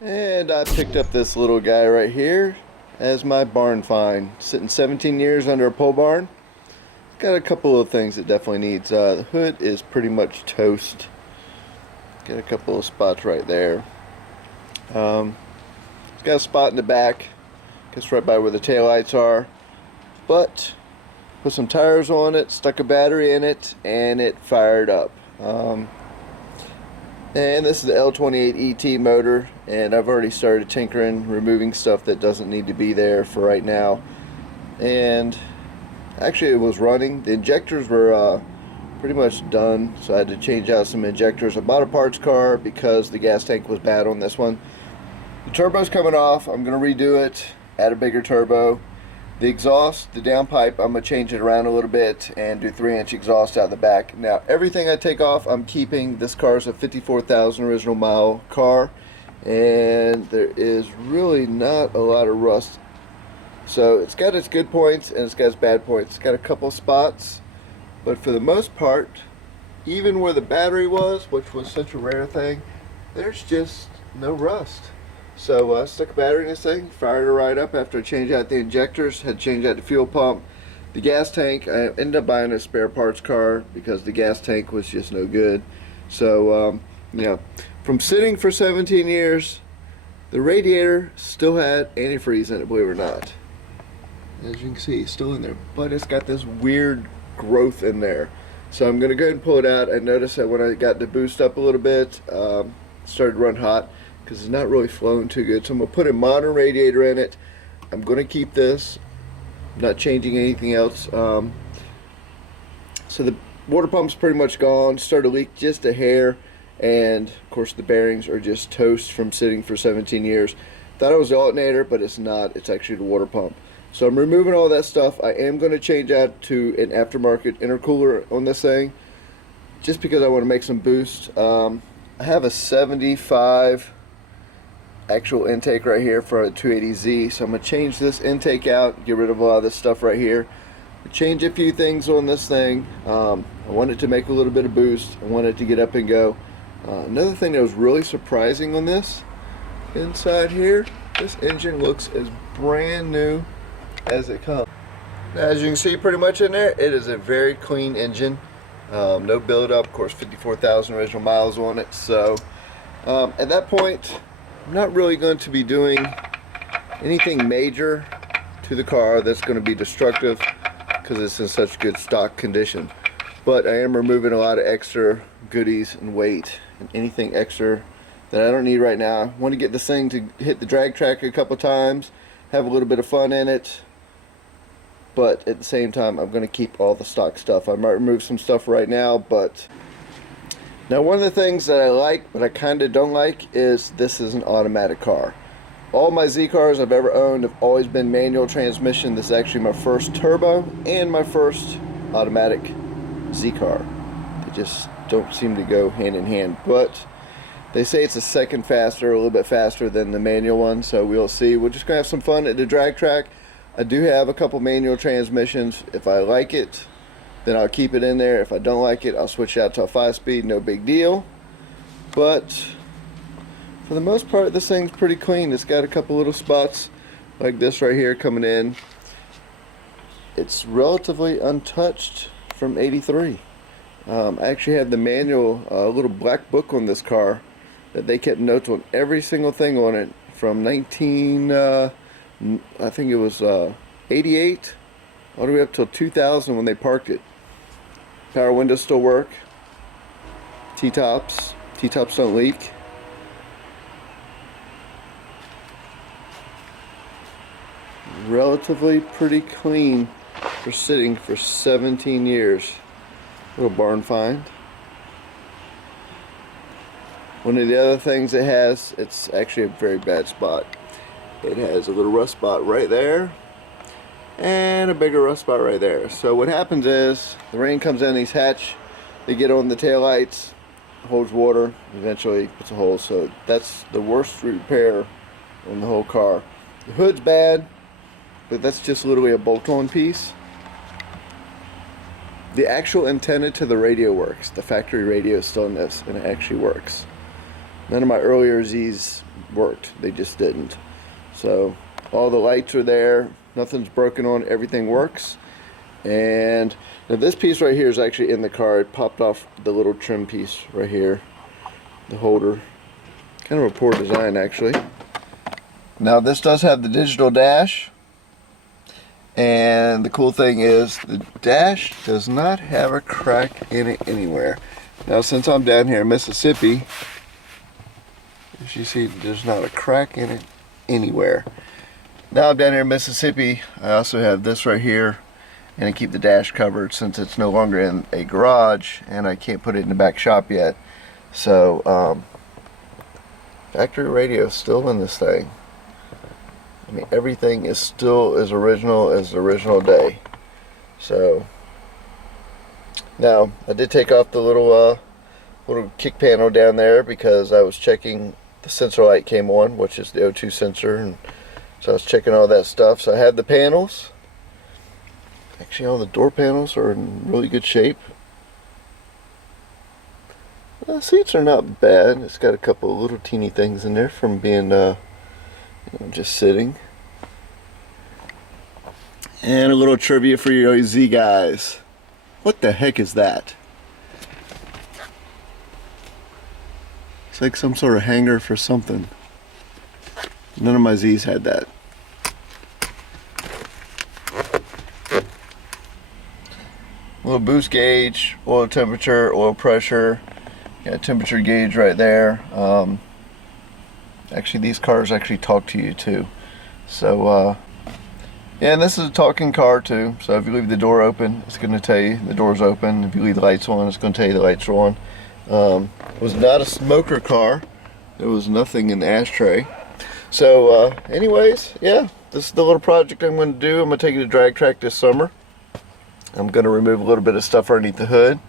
And I picked up this little guy right here as my barn find. Sitting 17 years under a pole barn. Got a couple of things it definitely needs. The hood is pretty much toast. Got a couple of spots right there. It's got a spot in the back, just right by where the taillights are. But put some tires on it, stuck a battery in it, and it fired up. And this is the L28 ET motor, and I've already started tinkering, removing stuff that doesn't need to be there for right now. And actually it was running. The injectors were pretty much done, so I had to change out some injectors. I bought a parts car because the gas tank was bad on this one. The turbo's coming off. I'm going to redo it, add a bigger turbo. The exhaust, the downpipe, I'm going to change it around a little bit and do 3-inch exhaust out the back. Now, everything I take off, I'm keeping. This car is a 54,000 original mile car, and there is really not a lot of rust. So it's got its good points and it's got its bad points. It's got a couple spots, but for the most part, even where the battery was, which was such a rare thing, there's just no rust. So stuck a battery in this thing, fired it right up after I changed out the injectors, had changed out the fuel pump. The gas tank, I ended up buying a spare parts car because the gas tank was just no good. So, yeah, from sitting for 17 years, the radiator still had antifreeze in it, believe it or not. As you can see, it's still in there, but it's got this weird growth in there. So I'm going to go ahead and pull it out. I noticed that when I got the boost up a little bit, it started to run hot, because it's not really flowing too good. So I'm going to put a modern radiator in it. I'm going to keep this, not changing anything else. So the water pump's pretty much gone, started to leak just a hair, and of course the bearings are just toast from sitting for 17 years. Thought it was the alternator, but it's not. It's actually the water pump. So I'm removing all that stuff. I am going to change out to an aftermarket intercooler on this thing, just because I want to make some boost. I have a 75 actual intake right here for a 280Z, so I'm going to change this intake out, get rid of a lot of this stuff right here, change a few things on this thing. I want it to make a little bit of boost. I want it to get up and go. Another thing that was really surprising on this, inside here, this engine looks as brand new as it comes. Now, as you can see pretty much in there, it is a very clean engine. No build up, of course 54,000 original miles on it. So at that point, I'm not really going to be doing anything major to the car that's going to be destructive, because it's in such good stock condition. But I am removing a lot of extra goodies and weight and anything extra that I don't need right now. I want to get this thing to hit the drag track a couple times, have a little bit of fun in it, but at the same time I'm going to keep all the stock stuff. I might remove some stuff right now, but now one of the things that I like but I kind of don't like is this is an automatic car. All my Z cars I've ever owned have always been manual transmission. This is actually my first turbo and my first automatic Z car. They just don't seem to go hand in hand, but they say it's a second faster, a little bit faster than the manual one, so we'll see. We're just gonna have some fun at the drag track. I do have a couple manual transmissions. If I like it, then I'll keep it in there. If I don't like it, I'll switch out to a 5-speed, no big deal. But for the most part, this thing's pretty clean. It's got a couple little spots like this right here coming in. It's relatively untouched from '83. I actually had the manual, little black book on this car that they kept notes on every single thing on it from 19, I think it was 88 all the way up till 2000 when they parked it. Power windows still work. T-tops don't leak. Relatively pretty clean for sitting for 17 years. Little barn find. One of the other things it has, it's actually a very bad spot. It has a little rust spot right there and a bigger rust spot right there. So what happens is the rain comes in these hatch, they get on the taillights, holds water, eventually puts a hole. So that's the worst repair on the whole car. The hood's bad, but that's just literally a bolt-on piece. The actual antenna to the radio works. The factory radio is still in this, and it actually works. None of my earlier Z's worked. They just didn't. So all the lights are there. Nothing's broken on. Everything works. And now this piece right here is actually in the car. It popped off the little trim piece right here. The holder. Kind of a poor design actually. Now this does have the digital dash. And the cool thing is the dash does not have a crack in it anywhere. Now since I'm down here in Mississippi, as you see, there's not a crack in it anywhere. Now I'm down here in Mississippi, I also have this right here, and I keep the dash covered since it's no longer in a garage and I can't put it in the back shop yet. So factory radio is still in this thing. I mean, everything is still as original as the original day. So now I did take off the little kick panel down there because I was checking the sensor light came on, which is the O2 sensor, and so I was checking all that stuff. So I have the panels. Actually, all the door panels are in really good shape. The seats are not bad. It's got a couple of little teeny things in there from being just sitting. And a little trivia for you Z guys. What the heck is that? It's like some sort of hanger for something. None of my Z's had that. Little boost gauge, oil temperature, oil pressure. Got a temperature gauge right there. Actually, these cars actually talk to you too. So, yeah, and this is a talking car too. So if you leave the door open, it's going to tell you the door's open. If you leave the lights on, it's going to tell you the lights are on. It was not a smoker car. There was nothing in the ashtray. So, anyways, yeah, this is the little project I'm going to do. I'm going to take it to drag track this summer. I'm going to remove a little bit of stuff underneath the hood.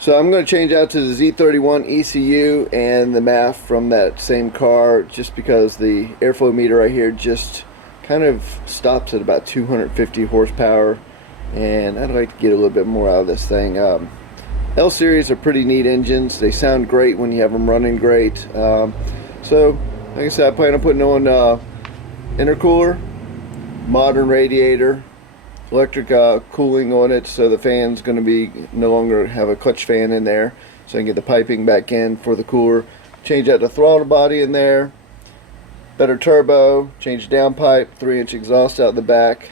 So I'm going to change out to the Z31 ECU and the MAF from that same car, just because the airflow meter right here just kind of stops at about 250 horsepower, and I'd like to get a little bit more out of this thing. L series are pretty neat engines. They sound great when you have them running great. So like I said, I plan on putting on intercooler, modern radiator, electric cooling on it, so the fan's going to be no longer have a clutch fan in there, so I can get the piping back in for the cooler. Change out the throttle body in there, better turbo, change downpipe, 3-inch exhaust out the back.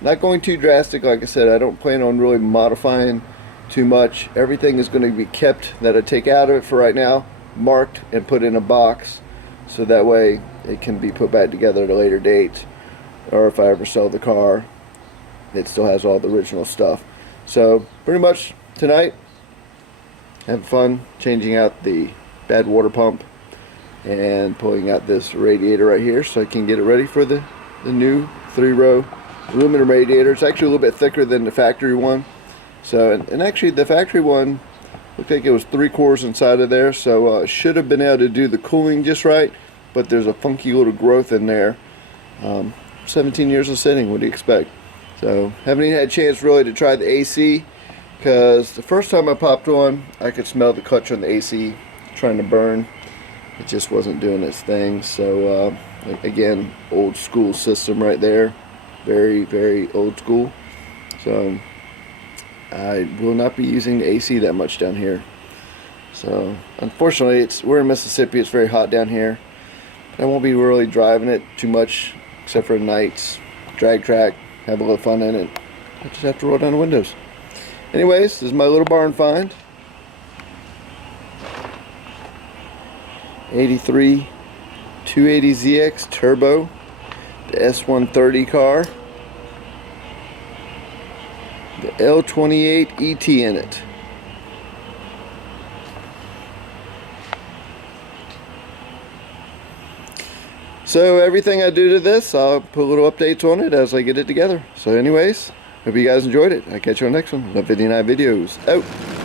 Not going too drastic. Like I said, I don't plan on really modifying too much. Everything is going to be kept that I take out of it for right now, marked and put in a box, so that way it can be put back together at a later date, or if I ever sell the car, it still has all the original stuff. So pretty much tonight, having fun changing out the bad water pump and pulling out this radiator right here so I can get it ready for the new 3-row aluminum radiator. It's actually a little bit thicker than the factory one. So, and actually the factory one looked like it was 3 cores inside of there, so should have been able to do the cooling just right, but there's a funky little growth in there. 17 years of sitting, what do you expect? So haven't even had a chance really to try the AC, because the first time I popped on, I could smell the clutch on the AC trying to burn. It just wasn't doing its thing. So again, old school system right there, very, very old school. So I will not be using the AC that much down here. So unfortunately, we're in Mississippi. It's very hot down here. I won't be really driving it too much, except for nights, drag track, have a little fun in it. I just have to roll down the windows. Anyways, this is my little barn find. 83 280ZX Turbo, the S130 car, the L28 ET in it. So everything I do to this, I'll put little updates on it as I get it together. So anyways, hope you guys enjoyed it. I'll catch you on the next one. Love 59 videos. Out.